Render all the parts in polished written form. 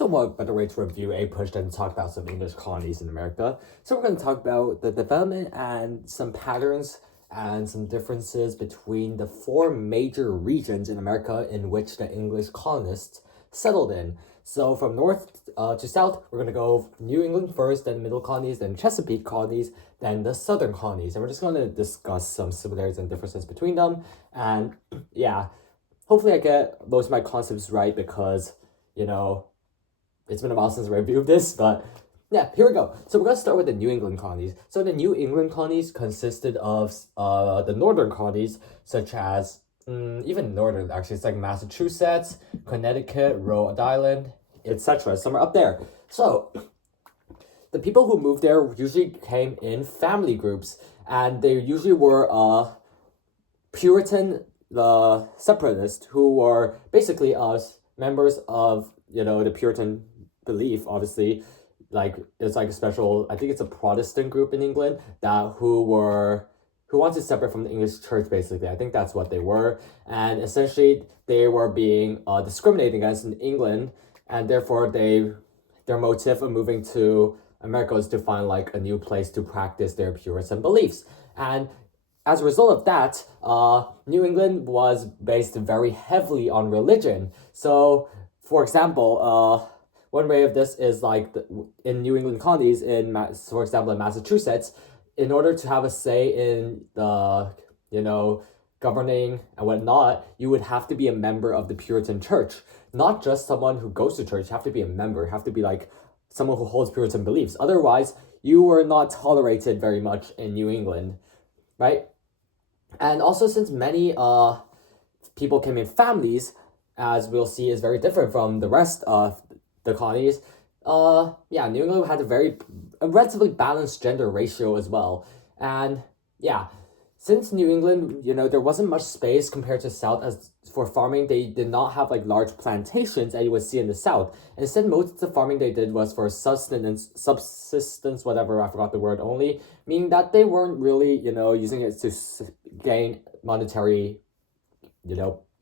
So what better way to review apush than to talk about some English colonies in America? So we're going to talk about the development and some patterns and some differences between the four major regions in America in which the English colonists settled in. So from north to south, we're going to go New England first, then Middle colonies, then Chesapeake colonies, then the Southern colonies. And we're just going to discuss some similarities and differences between them. And yeah, hopefully I get most of my concepts right because, it's been a while since I reviewed this, but yeah, here we go. So we're going to start with the New England colonies. So the New England colonies consisted of the northern colonies, such as, even northern actually, it's like Massachusetts, Connecticut, Rhode Island, etc. Somewhere up there. So the people who moved there usually came in family groups, and they usually were Puritan separatists who were basically members of the Puritan belief, obviously. Like it's like a special, I think it's a Protestant group in England who wanted to separate from the English church, basically. I think that's what they were. And essentially they were being discriminated against in England, and therefore their motive of moving to America was to find like a new place to practice their Puritan beliefs. And as a result of that, New England was based very heavily on religion. So, for example, one way of this is like in New England colonies, for example, in Massachusetts, in order to have a say in the, governing and whatnot, you would have to be a member of the Puritan church. Not just someone who goes to church, you have to be a member, you have to be like someone who holds Puritan beliefs. Otherwise, you were not tolerated very much in New England, right? And also, since many people came in families, as we'll see, is very different from the rest of the colonies. New England had a relatively balanced gender ratio as well. And yeah, since New England, there wasn't much space compared to South as for farming. They did not have like large plantations that you would see in the South. Instead, most of the farming they did was for subsistence, whatever, I forgot the word only, meaning that they weren't really, using it to gain monetary,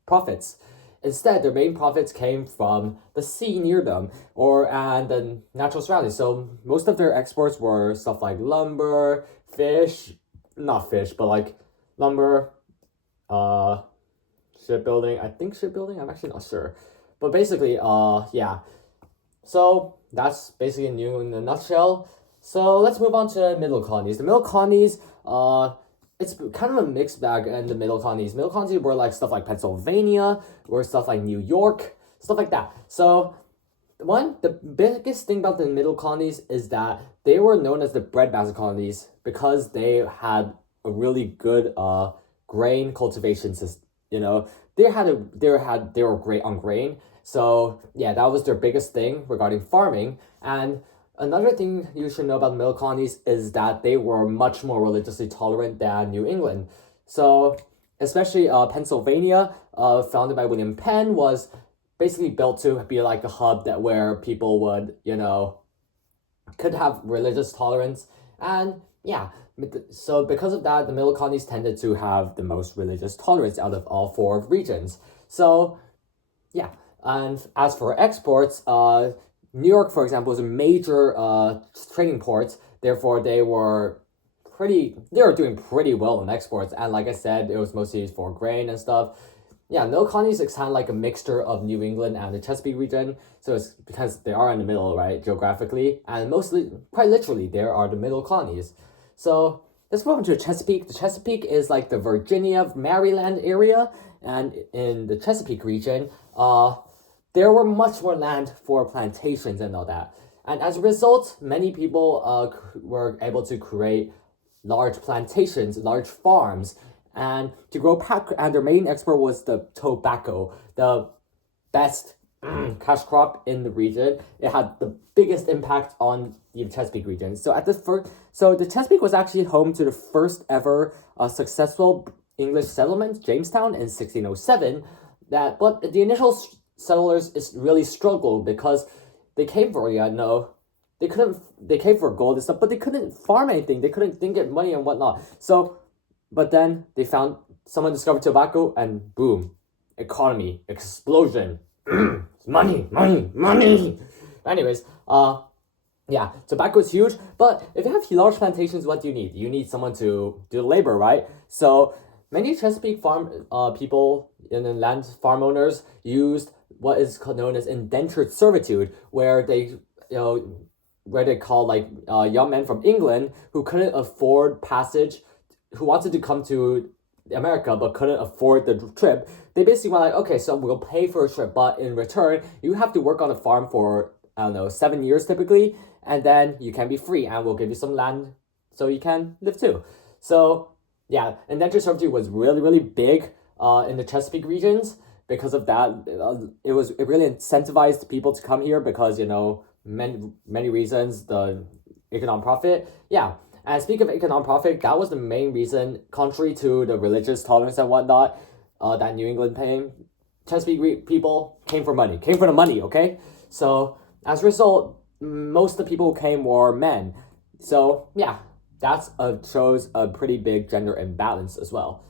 profits. Instead, their main profits came from the sea near them and the natural surroundings. So most of their exports were stuff like lumber, not fish, but like lumber, shipbuilding. I think shipbuilding, I'm actually not sure. But basically, yeah. So that's basically New England in a nutshell. So let's move on to middle colonies. The middle colonies, it's kind of a mixed bag in the middle colonies. Middle colonies were like stuff like Pennsylvania, or stuff like New York, stuff like that. So the biggest thing about the middle colonies is that they were known as the breadbasket colonies because they had a really good grain cultivation system. They were great on grain. So yeah, that was their biggest thing regarding farming. And another thing you should know about the middle colonies is that they were much more religiously tolerant than New England. So, especially Pennsylvania, founded by William Penn, was basically built to be like a hub where people would, could have religious tolerance. And yeah, so because of that, the middle colonies tended to have the most religious tolerance out of all four regions. So, yeah. And as for exports, New York, for example, was a major trading port. Therefore, they were doing pretty well in exports. And like I said, it was mostly used for grain and stuff. Yeah, middle colonies is kind of like a mixture of New England and the Chesapeake region. So it's because they are in the middle, right, geographically. And mostly, quite literally, there are the middle colonies. So let's move on to Chesapeake. The Chesapeake is like the Virginia, Maryland area. And in the Chesapeake region, there were much more land for plantations and all that. And as a result, many people were able to create large plantations, large farms, and to grow and their main export was the tobacco, the best cash crop in the region. It had the biggest impact on the Chesapeake region. So the Chesapeake was actually home to the first ever successful English settlement, Jamestown, in 1607. But the initial settlers really struggled because they came for they came for gold and stuff, but they couldn't farm anything. They didn't get money and whatnot. So, but then someone discovered tobacco, and boom, economy explosion. Money. Anyways, yeah, tobacco is huge, but if you have large plantations, what do you need? You need someone to do the labor, right? So many Chesapeake farm people and then land farm owners used what is known as indentured servitude, where they where they call like young men from England who couldn't afford passage, who wanted to come to America but couldn't afford the trip. They basically were like, okay, so we'll pay for a trip, but in return, you have to work on a farm for, I don't know, 7 years typically, and then you can be free and we'll give you some land so you can live too. So yeah, indentured servitude was really, really big in the Chesapeake regions. Because of that, it really incentivized people to come here because, many reasons, the economic profit. Yeah. And speaking of economic profit, that was the main reason, contrary to the religious tolerance and whatnot, that New England paying, Chesapeake people came for money, came for the money, okay? So as a result, most of the people who came were men. So yeah, that shows a pretty big gender imbalance as well.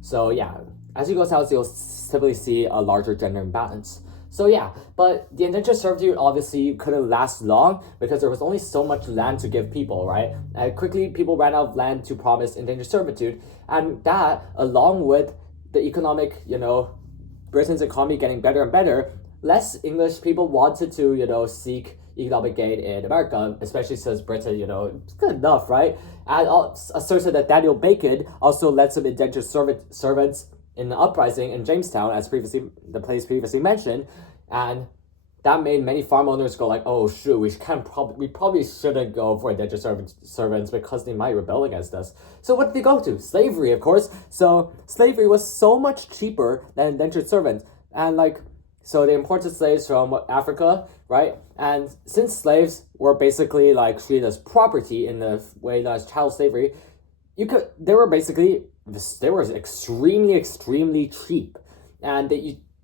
So yeah, as you go south, you'll typically see a larger gender imbalance. So yeah, but the indentured servitude obviously couldn't last long because there was only so much land to give people, right? And quickly, people ran out of land to promise indentured servitude, and that, along with the economic, Britain's economy getting better and better, less English people wanted to, seek economic gain in America, especially since Britain, it's good enough, right? And asserted that Daniel Bacon also led some indentured servants in the uprising in Jamestown, as the place previously mentioned, and that made many farm owners go like, oh shoot, we probably shouldn't go for indentured servants because they might rebel against us. So what did they go to? Slavery, of course. So slavery was so much cheaper than indentured servants, and so they imported slaves from Africa, right? And since slaves were basically treated as property in the way that as chattel slavery, they were extremely cheap, and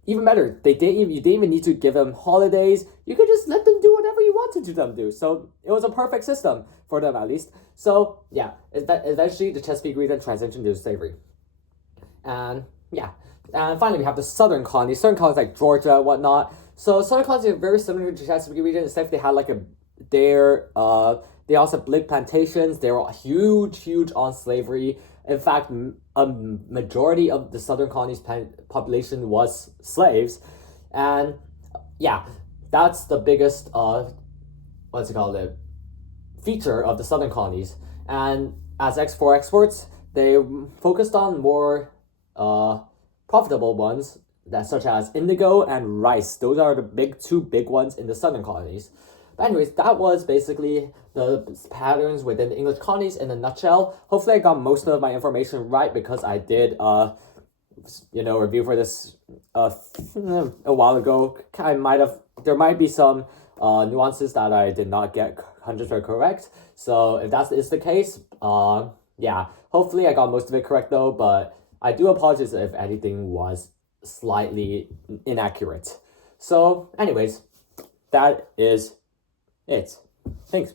even better, you didn't even need to give them holidays. You could just let them do whatever you wanted to them do. So it was a perfect system for them, at least. So yeah, eventually the Chesapeake region transitioned to slavery, and yeah. And finally, we have the southern colonies. Southern colonies like Georgia and whatnot. So southern colonies are very similar to the Chesapeake region, except they had they also had big plantations. They were huge on slavery. In fact, a majority of the southern colonies population was slaves, and yeah, that's the biggest feature of the southern colonies. And as exports, they focused on more profitable ones, such as indigo and rice. Those are the two big ones in the southern colonies. But anyways, that was basically the patterns within the English colonies in a nutshell. Hopefully I got most of my information right because I did review for this a while ago. There might be some nuances that I did not get 100% correct. So if that is the case, yeah, hopefully I got most of it correct though, but I do apologize if anything was slightly inaccurate. So anyways, that is it. Thanks.